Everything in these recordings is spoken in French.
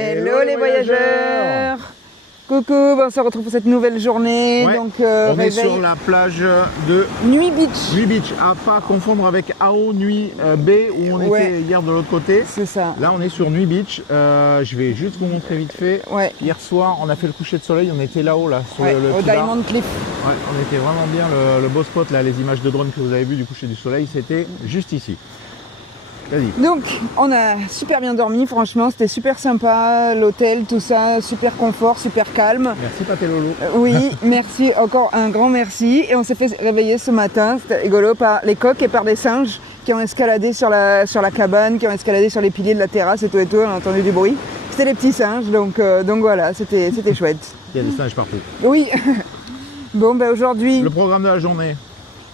Hello les voyageurs. Coucou, on se retrouve pour cette nouvelle journée. Ouais, donc, on est sur la plage de Nuit Beach. Nuit Beach, à pas confondre avec Ao Nuit B où on était hier de l'autre côté. C'est ça. Là on est sur Nuit Beach. Je vais juste vous montrer vite fait. Ouais. Hier soir on a fait le coucher de soleil, on était là-haut là, sur le au petit bar. Diamond Cliff. Ouais, on était vraiment bien, le beau spot là, les images de drone que vous avez vu du coucher du soleil, c'était juste ici. Vas-y. Donc on a super bien dormi, franchement c'était super sympa, l'hôtel, tout ça, super confort, super calme. Merci Paté Lolo. Oui, merci, encore un grand merci. Et on s'est fait réveiller ce matin, c'était rigolo, par les coqs et par des singes qui ont escaladé sur la cabane, qui ont escaladé sur les piliers de la terrasse et tout, on a entendu du bruit. C'était les petits singes, donc voilà, c'était chouette. Il y a des singes partout. Oui. Bon, ben aujourd'hui, Le programme de la journée.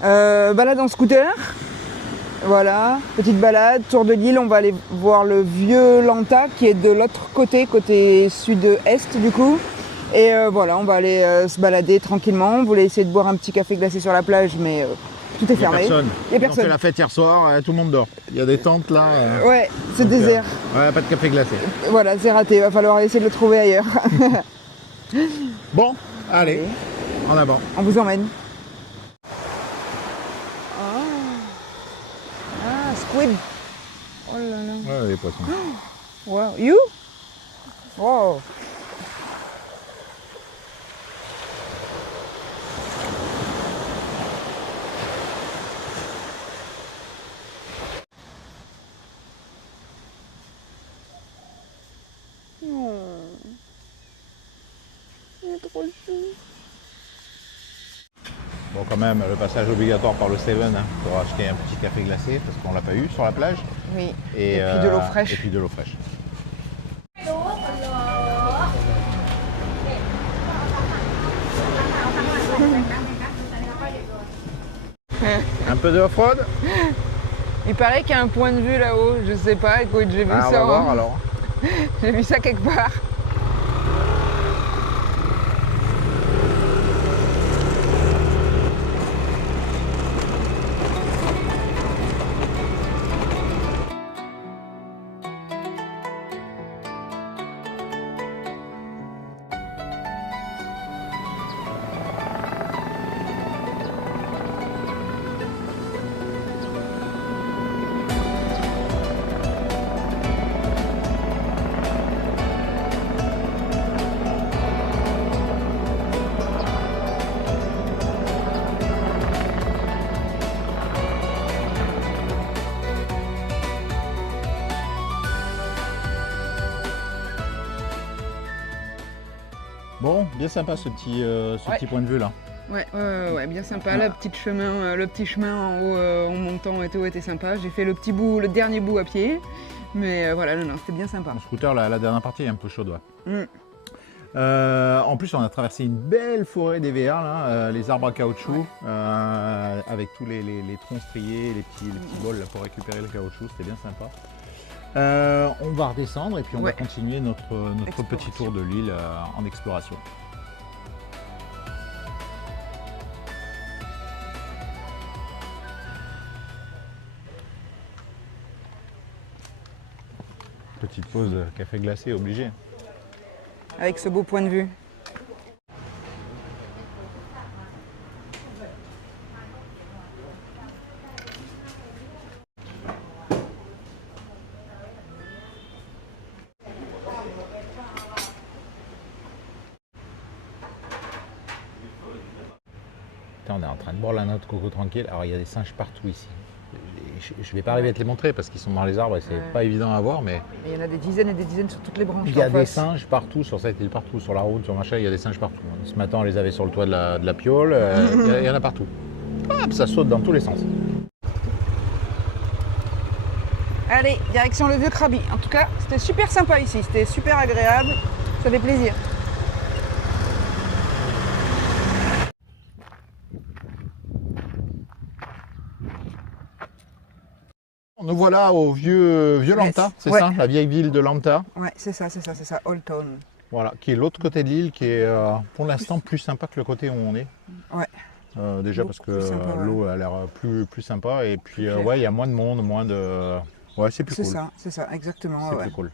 balade en scooter. Voilà, petite balade, tour de l'île, on va aller voir le vieux Lanta qui est de l'autre côté, côté sud-est du coup. Et voilà, on va aller se balader tranquillement. On voulait essayer de boire un petit café glacé sur la plage, mais tout est fermé. Il n'y a personne. On fait la fête hier soir, tout le monde dort. Il y a des tentes là. Ouais, c'est désert. Ouais, pas de café glacé. Voilà, c'est raté, il va falloir essayer de le trouver ailleurs. Bon, allez, en avant. On vous emmène. Squid. Oh là là. Ouais, les poissons. Wow. You? Wow. Il est trop chou. Bon, quand même, le passage obligatoire par le Seven pour acheter un petit café glacé parce qu'on l'a pas eu sur la plage. Oui. Et puis de l'eau fraîche. Et puis de l'eau fraîche. Un peu de off-road. Il paraît qu'il y a un point de vue là-haut, je sais pas, écoute, j'ai vu ça. On va voir alors. J'ai vu ça quelque part. Bon, bien sympa ce petit point de vue là. Ouais, bien sympa. Le petit chemin en haut, en montant et tout était sympa. J'ai fait le dernier bout à pied, mais voilà, non, c'était bien sympa. Le scooter, la dernière partie est un peu chaude. Ouais. En plus, on a traversé une belle forêt d'EVA, là, les arbres à caoutchouc, avec tous les troncs striés, les petits bols là, pour récupérer le caoutchouc, c'était bien sympa. On va redescendre et puis on va continuer notre petit tour de l'île en exploration. Petite pause café glacé obligée. Avec ce beau point de vue. On est en train de boire la noix de coco tranquille. Alors il y a des singes partout ici. Je ne vais pas arriver à te les montrer parce qu'ils sont dans les arbres et c'est pas évident à voir. Mais il y en a des dizaines et des dizaines sur toutes les branches. Il y a des singes partout sur cette île, partout sur la route, sur machin. Il y a des singes partout. Ce matin on les avait sur le toit de la piole. Il y en a partout. Hop, ça saute dans tous les sens. Allez, direction le vieux Krabi. En tout cas, c'était super sympa ici. C'était super agréable. Ça fait plaisir. Nous voilà au vieux Lanta, c'est ça, la vieille ville de Lanta. Ouais, c'est ça, Old Town. Voilà, qui est l'autre côté de l'île, qui est pour l'instant plus sympa que le côté où on est. Ouais. Déjà beaucoup parce que l'eau a l'air plus sympa et puis ouais, il y a moins de monde, moins de... Ouais, c'est plus cool. C'est ça, exactement. C'est plus cool.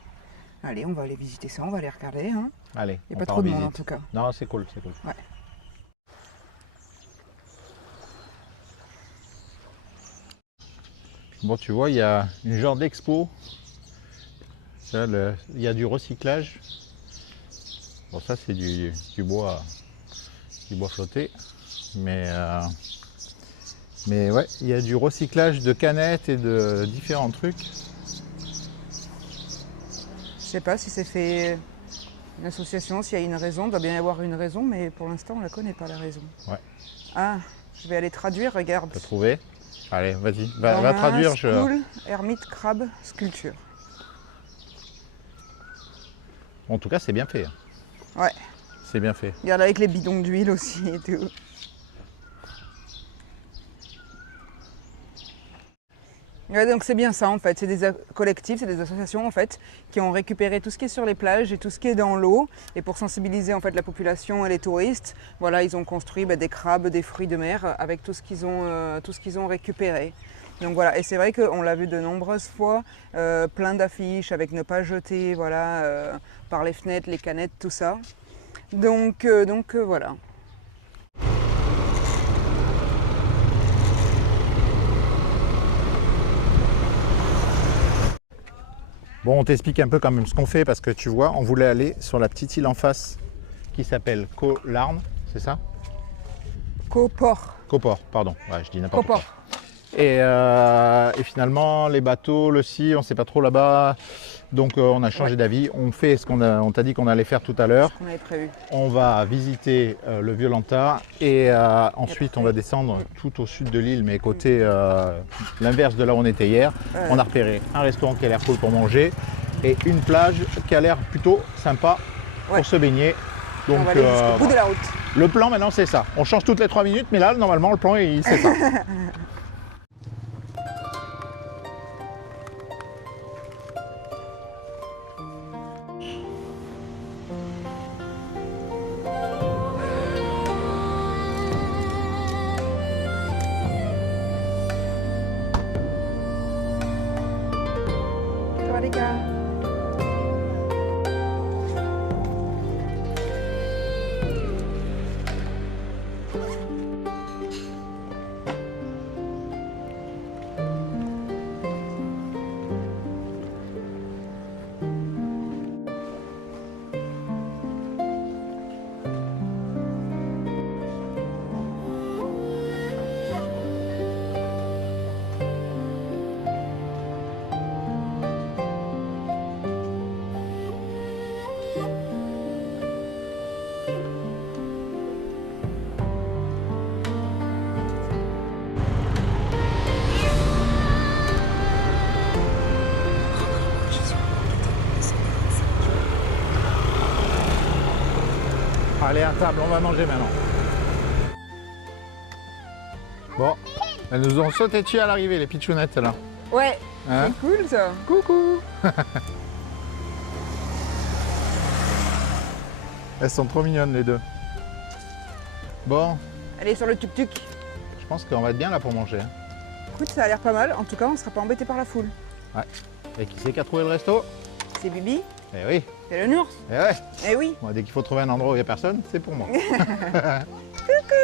Allez, on va aller visiter ça, on va aller regarder. Hein. Allez, Il n'y on a pas part trop de en monde en visite. tout cas. Non, c'est cool, c'est cool. Ouais. Bon, tu vois, il y a une genre d'expo. Il y a du recyclage. Bon, ça, c'est du bois flotté. Mais ouais, il y a du recyclage de canettes et de différents trucs. Je sais pas si c'est fait une association, s'il y a une raison. Il doit bien y avoir une raison, mais pour l'instant, on la connaît pas la raison. Ouais. Ah, je vais aller traduire, regarde. T'as trouvé? Allez, vas-y, va traduire. School, Hermite Crab Sculpture. En tout cas, c'est bien fait. Ouais. C'est bien fait. Regarde avec les bidons d'huile aussi et tout. Ouais, donc c'est bien ça en fait, c'est des collectifs, c'est des associations en fait qui ont récupéré tout ce qui est sur les plages et tout ce qui est dans l'eau et pour sensibiliser en fait la population et les touristes, voilà ils ont construit des crabes, des fruits de mer avec tout ce qu'ils ont récupéré. Donc voilà, et c'est vrai qu'on l'a vu de nombreuses fois, plein d'affiches avec ne pas jeter, voilà, par les fenêtres, les canettes, tout ça. Donc voilà. Bon, on t'explique un peu quand même ce qu'on fait parce que tu vois, on voulait aller sur la petite île en face qui s'appelle Koh Larn, c'est ça? Koh Port. Koh Port, pardon. Ouais, je dis n'importe Koh quoi. Port. Et finalement, les bateaux, le si, on ne sait pas trop là-bas. Donc on a changé d'avis. On fait ce on t'a dit qu'on allait faire tout à l'heure. On avait prévu. On va visiter le Vieux-Lantare et ensuite on va descendre tout au sud de l'île, mais côté l'inverse de là où on était hier. On a repéré un restaurant qui a l'air cool pour manger et une plage qui a l'air plutôt sympa pour se baigner. Donc, on va aller jusqu'au bout de la route. Le plan maintenant c'est ça. On change toutes les 3 minutes, mais là normalement le plan c'est ça. Les gars. Allez à table, on va manger maintenant. Bon, elles nous ont sauté dessus à l'arrivée, les pitchounettes là. Ouais, Hein? c'est cool ça. Coucou. Elles sont trop mignonnes les deux. Bon, Allez sur le tuk-tuk. je pense qu'on va être bien là pour manger. Écoute, ça a l'air pas mal. En tout cas, on ne sera pas embêté par la foule. Ouais. Et qui c'est qui a trouvé le resto? C'est Bibi, Eh oui, c'est le Nours. eh ouais. Eh oui. Bon, dès qu'il faut trouver un endroit où il n'y a personne, c'est pour moi. Coucou.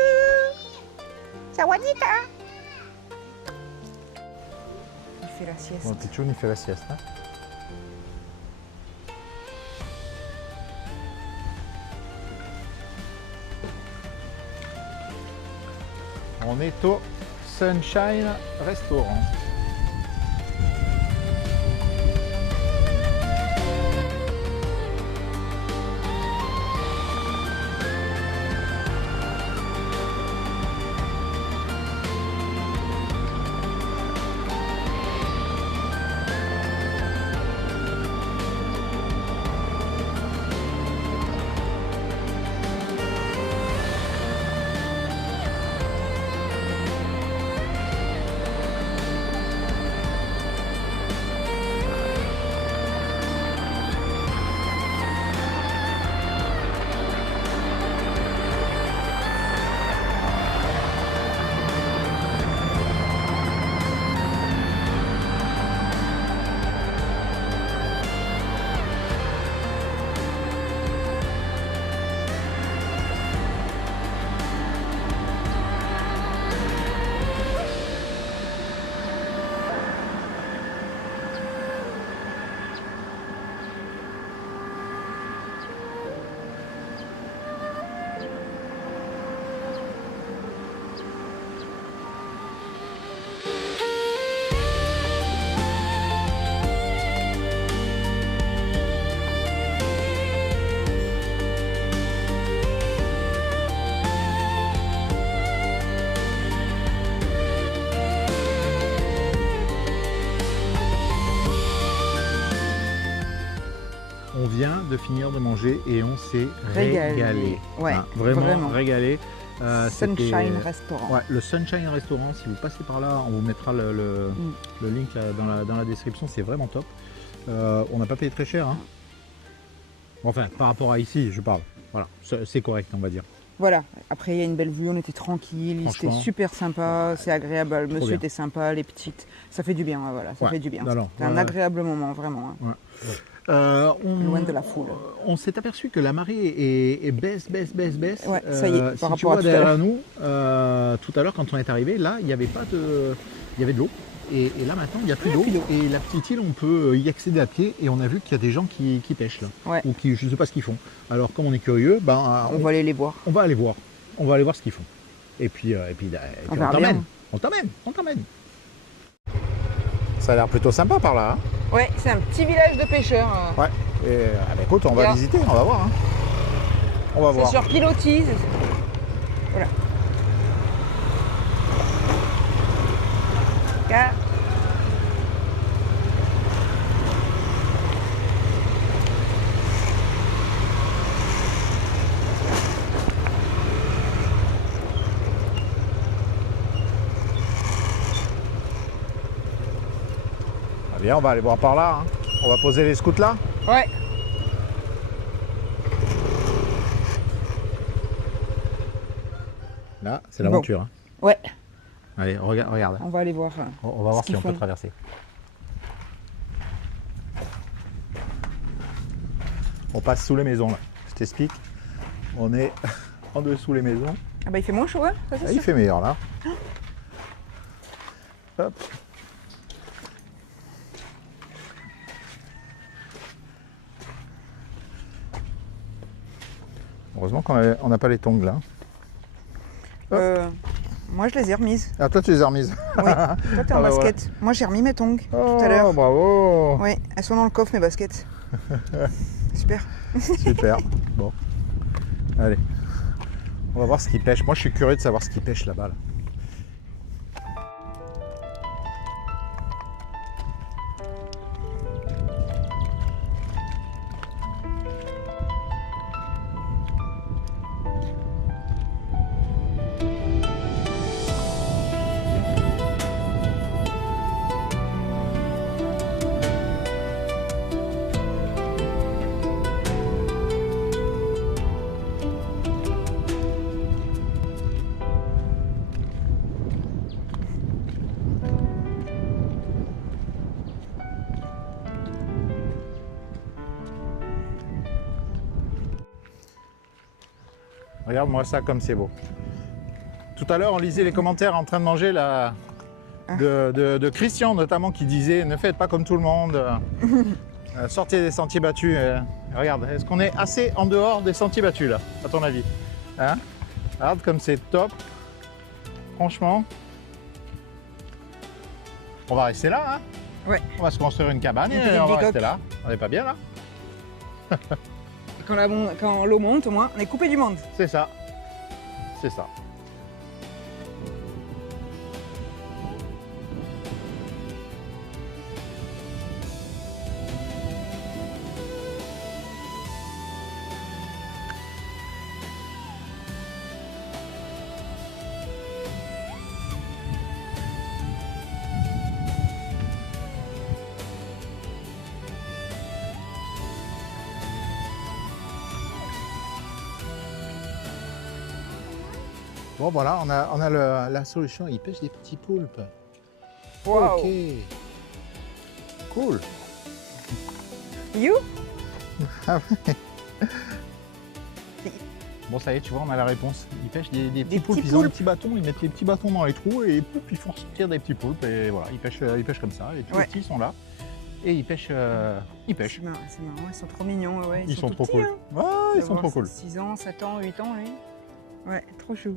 Sawadika. Il fait la sieste. Bon, Pichoun il fait la sieste. Hein. On est au Sunshine Restaurant. vient de finir de manger et on s'est Régalé. régalé. Ouais, Hein, vraiment, vraiment. régalé. C'était- Sunshine Restaurant. Ouais, le Sunshine Restaurant, si vous passez par là, on vous mettra le link là, dans la description, c'est vraiment top. On n'a pas payé très cher. Hein. Enfin, par rapport à ici, je parle. Voilà, c'est correct, on va dire. Voilà, après il y a une belle vue, on était tranquille, c'était Franchement. super sympa, c'est agréable, le monsieur bien. était sympa, les petites, ça fait du bien, ouais, voilà, ça Ouais, fait du bien. non, C'est un ouais. agréable moment, vraiment, hein. Loin de la foule. On s'est aperçu que la marée est baisse. Ouais, ça y est, par si rapport tu à vois tout à derrière nous, tout à l'heure quand on est arrivé, là, il y avait pas de, il y avait de l'eau. Et là maintenant, il n'y a plus Il y a d'eau. plus d'eau. Et la petite île, on peut y accéder à pied. Et on a vu qu'il y a des gens qui pêchent là. Ouais. Ou qui, je ne sais pas ce qu'ils font. Alors comme on est curieux, ben, On va aller les voir. on va aller voir. On va aller voir ce qu'ils font. Et puis, On on verra t'emmène. bien. On t'emmène. Ça a l'air plutôt sympa par là. Hein. Ouais, c'est un petit village de pêcheurs. Ouais. Et, écoute, on va Bien. visiter, on va voir. Hein. On va C'est voir. sur pilotis. Voilà. Là. Ah bien, on va aller voir par là. Hein. On va poser les scouts là. Ouais. Là, c'est l'aventure. Hein. Ouais, Allez, regarde. on va aller voir. On va voir ce si qu'ils on peut font. traverser. On passe sous les maisons là. Je t'explique. On est en dessous les maisons. Ah bah il fait moins chaud, hein, ça, c'est Ah, il sûr. fait meilleur là. Hop. Heureusement qu'on n'a pas les tongs là. Moi je les ai remises. Ah, toi tu les as remises. Oui, toi t'es en Ah bah basket. Moi j'ai remis mes tongs Oh, tout à l'heure. bravo. Oui, elles sont dans le coffre mes baskets. Super. Super. Bon. Allez. On va voir ce qu'ils pêchent. Moi je suis curieux de savoir ce qu'ils pêchent là-bas. Là. Regarde-moi ça comme c'est beau. Tout à l'heure, on lisait les commentaires en train de manger là, de Christian notamment qui disait ne faites pas comme tout le monde, sortez des sentiers battus. Regarde, est-ce qu'on est assez en dehors des sentiers battus là, à ton avis hein? Regarde comme c'est top. Franchement, on va rester là. Hein, Ouais. on va se construire une cabane Une et petite on va bicoque. rester là. On n'est pas bien là? Quand l'eau monte, au moins, on est coupé du monde. C'est ça. C'est ça. Bon voilà, on a la solution. Ils pêchent des petits poulpes. Wow. Ok. Cool. You? Bon ça y est, tu vois, on a la réponse. Ils pêchent des petits petits poulpes. Ils ont des poulpes. petits bâtons, ils mettent les petits bâtons dans les trous et pouf, ils font sortir des petits poulpes. Et voilà, ils pêchent comme ça. Et tous Ouais. les petits sont là. Et ils pêchent. C'est marrant, ils sont trop mignons. Ouais, Ils sont tout trop petits, cool. hein. Ouais, ils sont trop cool. 6 ans, 7 ans, 8 ans, lui. Ouais, trop chou.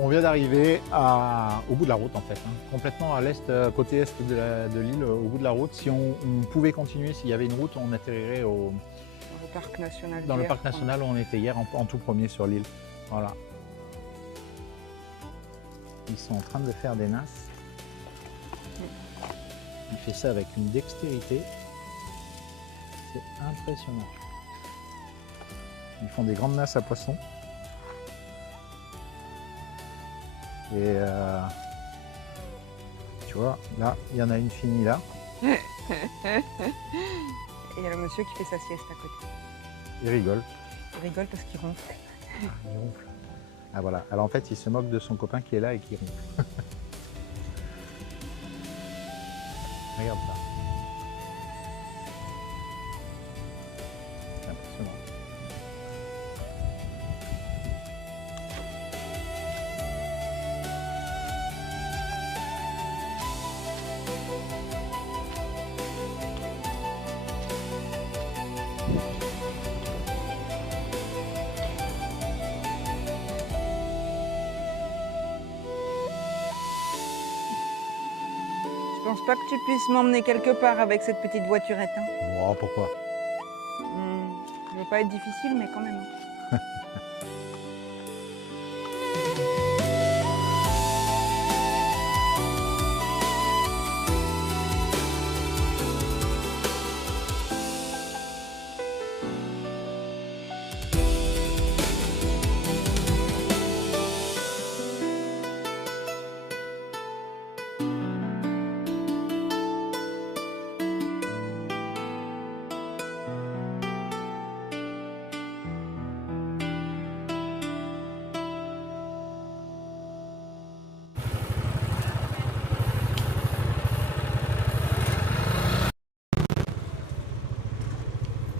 On vient d'arriver au bout de la route en fait, hein. Complètement à l'est, côté est de l'île, au bout de la route. Si on pouvait continuer, s'il y avait une route, on atterrirait Dans le parc national. dans le parc national où on était hier en tout premier sur l'île. Voilà. Ils sont en train de faire des nasses. Il fait ça avec une dextérité. C'est impressionnant. Ils font des grandes nasses à poissons. Et tu vois, là, il y en a une finie là. Et il y a le monsieur qui fait sa sieste à côté. Il rigole. Il rigole parce qu'il ronfle. Il ronfle. Ah voilà. Alors en fait, il se moque de son copain qui est là et qui ronfle. Regarde ça. C'est impressionnant. Je pense pas que tu puisses m'emmener quelque part avec cette petite voiturette. Hein. Oh, pourquoi? Je veux pas être difficile, mais quand même.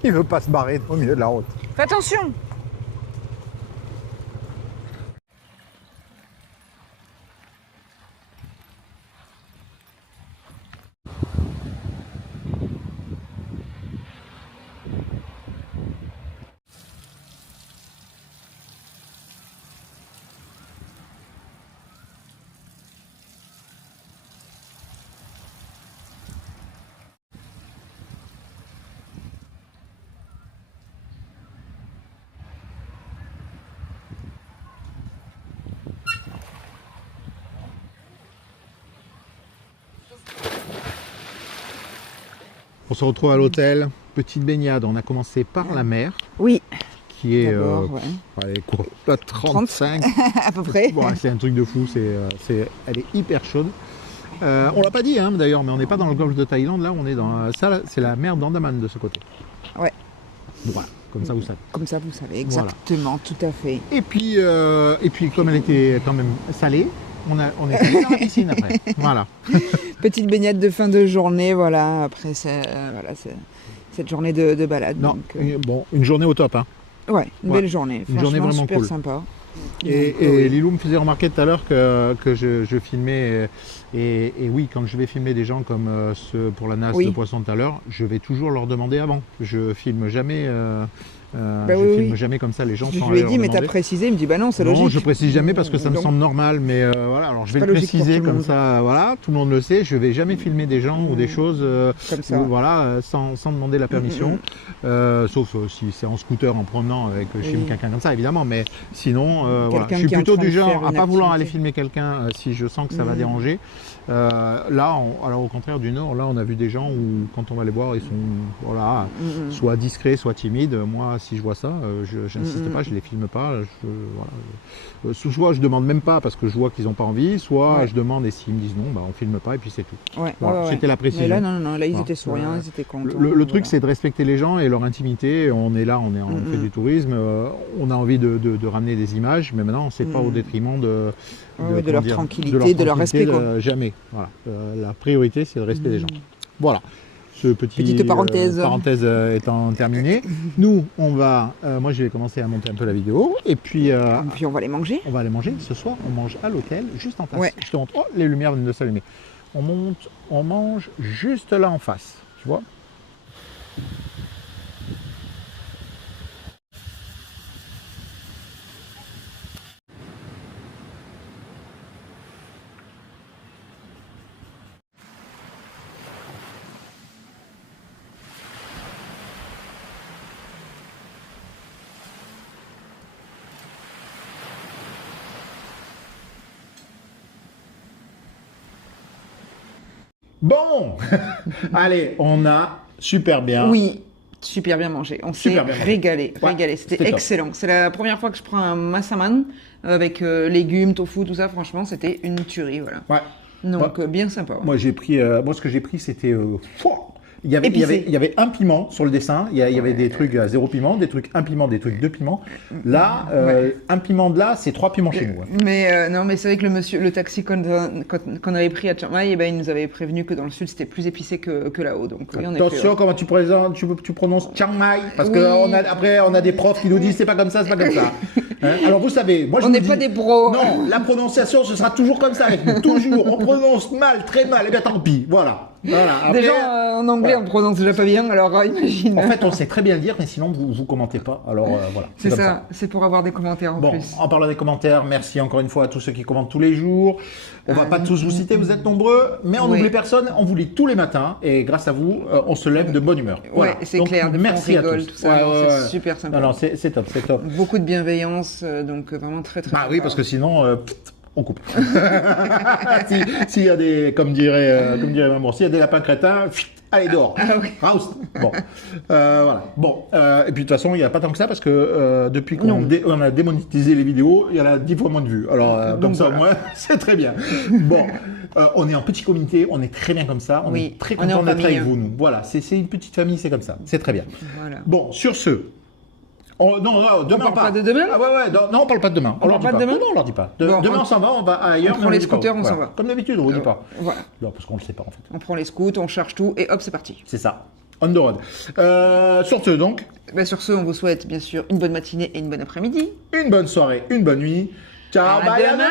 Il veut pas se barrer au milieu de la route. Fais attention! On se retrouve à l'hôtel, petite baignade. On a commencé par la mer, Oui, qui est ouais. allez, quoi, pas 35. à peu près. Bon, c'est un truc de fou, elle est hyper chaude. On l'a pas dit hein, d'ailleurs, mais on n'est pas dans le golfe de Thaïlande, là on est dans ça, c'est la mer d'Andaman de ce côté. Ouais. Voilà, comme ça vous savez. Comme ça, vous savez, exactement, tout à fait. Et puis comme elle était quand même salée, on est allé dans la piscine après. Voilà. Petite baignade de fin de journée, voilà, après cette journée de balade. Non, donc, bon, une journée au top. Hein. Ouais, une belle journée. Une journée vraiment super cool. Sympa. Et Lilou me faisait remarquer tout à l'heure que je filmais, et oui, quand je vais filmer des gens comme ceux pour la nasse de poisson tout à l'heure, je vais toujours leur demander avant. Je filme jamais, filme jamais comme ça les gens. Je lui ai dit, mais t'as précisé, il me dit, bah non, c'est logique. Non, je précise jamais parce que ça me semble normal, mais voilà, alors je vais le préciser comme ça, voilà, tout le monde le sait, je vais jamais filmer des gens ou des choses comme ça. Voilà, sans demander la permission, sauf si c'est en scooter en promenant avec je filme quelqu'un comme ça évidemment, mais sinon voilà, je suis plutôt du genre à pas vouloir aller filmer quelqu'un si je sens que ça va déranger. Là, alors au contraire du Nord, là on a vu des gens où quand on va les voir, ils sont voilà, soit discrets, soit timides. Moi, si je vois ça, je n'insiste pas, je les filme pas. Voilà, soit je demande même pas parce que je vois qu'ils n'ont pas envie, soit je demande et s'ils me disent non, bah, on filme pas et puis c'est tout. Voilà, c'était la précision. Mais là, non, là ils étaient souriants, ils étaient contents. Le truc, c'est de respecter les gens et leur intimité. On est là, on fait du tourisme, on a envie de ramener des images, mais maintenant, c'est pas au détriment de leur tranquillité, de leur respect. Jamais. Voilà. La priorité, c'est le respect des gens. Voilà. Ce petite parenthèse. Étant terminée. Nous, on va. Moi, je vais commencer à monter un peu la vidéo. Et puis on va aller manger. On va aller manger. Ce soir, on mange à l'hôtel, juste en face. Ouais. Je te montre. Oh, les lumières viennent de s'allumer. On mange juste là en face. Tu vois ? Bon, allez, on a super bien. Oui, super bien mangé. On s'est Super bien mangé. régalé, Ouais, régalé. c'était C'était top. excellent. C'est la première fois que je prends un massaman avec légumes, tofu, tout ça. Franchement, c'était une tuerie, voilà. Ouais. Donc bien sympa. Ouais. Moi, j'ai pris, moi, ce que j'ai pris, c'était. Fouah. Il y Épicé. avait un piment sur le dessin. Il y avait des trucs à 0 piment, des trucs 1 piment, des trucs 2 piments. Là, un piment de là, c'est 3 piments chez nous. Hein. Mais non, mais c'est vrai que le taxi qu'on avait pris à Chiang Mai, eh ben, il nous avait prévenu que dans le sud c'était plus épicé que là-haut. Donc oui, en effet, Attention, ouais. comment tu prononces Chiang Mai, parce Oui. que après on a des profs qui nous disent c'est pas comme ça, c'est pas comme ça. Hein, alors vous savez, moi je On vous n'est dis, pas des pros. Non, la prononciation ce sera toujours comme ça avec nous, toujours. On prononce mal, très mal, et bien tant pis, voilà. Après, Déjà en anglais voilà. on prononce déjà pas bien, alors imagine. En fait, on sait très bien le dire, mais sinon vous commentez pas. Alors voilà. c'est comme ça, c'est pour avoir des commentaires en Bon, plus. en parlant des commentaires, merci encore une fois à tous ceux qui commentent tous les jours. On va pas tous vous citer, vous êtes nombreux, mais on Oui. n'oublie personne, on vous lit tous les matins et grâce à vous, on se lève de bonne humeur. Voilà. Ouais, c'est Donc, clair, des fois, merci on rigole, à tous. tout ça, non, c'est super sympa. Non, c'est top, c'est top. Beaucoup de bienveillance, donc vraiment très très Bah sympa. oui, parce que sinon, on coupe. S'il y a des, comme dirait maman, s'il y a des lapins crétins, allez dehors. Ah oui. Roust. Bon, voilà. Bon, et puis de toute façon, il n'y a pas tant que ça parce que depuis qu'on Non. on a démonétisé les vidéos, il y en a 10 fois moins de vues. Alors, comme Donc ça, voilà. moi, c'est très bien. Bon, on est en petit comité, on est très bien comme ça. On Oui, est très on est content en d'être famille. avec vous, nous. Voilà, c'est une petite famille, c'est comme ça. C'est très bien. Voilà. Bon, sur ce. Non, demain parle pas de demain Ah ouais, non, on parle pas de demain. On leur parle dit pas de demain Non, on leur dit pas. Bon, Demain, on s'en va, on va ailleurs. on mais prend les dit pas où. scooters, on s'en Voilà. va. Comme d'habitude, on vous dit pas. Voilà. Non, parce qu'on le sait pas en fait. On prend les scouts, on charge tout et hop, c'est parti. C'est ça. On the road. Sur ce, donc, Ben, sur ce, on vous souhaite bien sûr une bonne matinée et une bonne après-midi. une bonne soirée, une bonne nuit. Ciao, À bye, à demain, demain.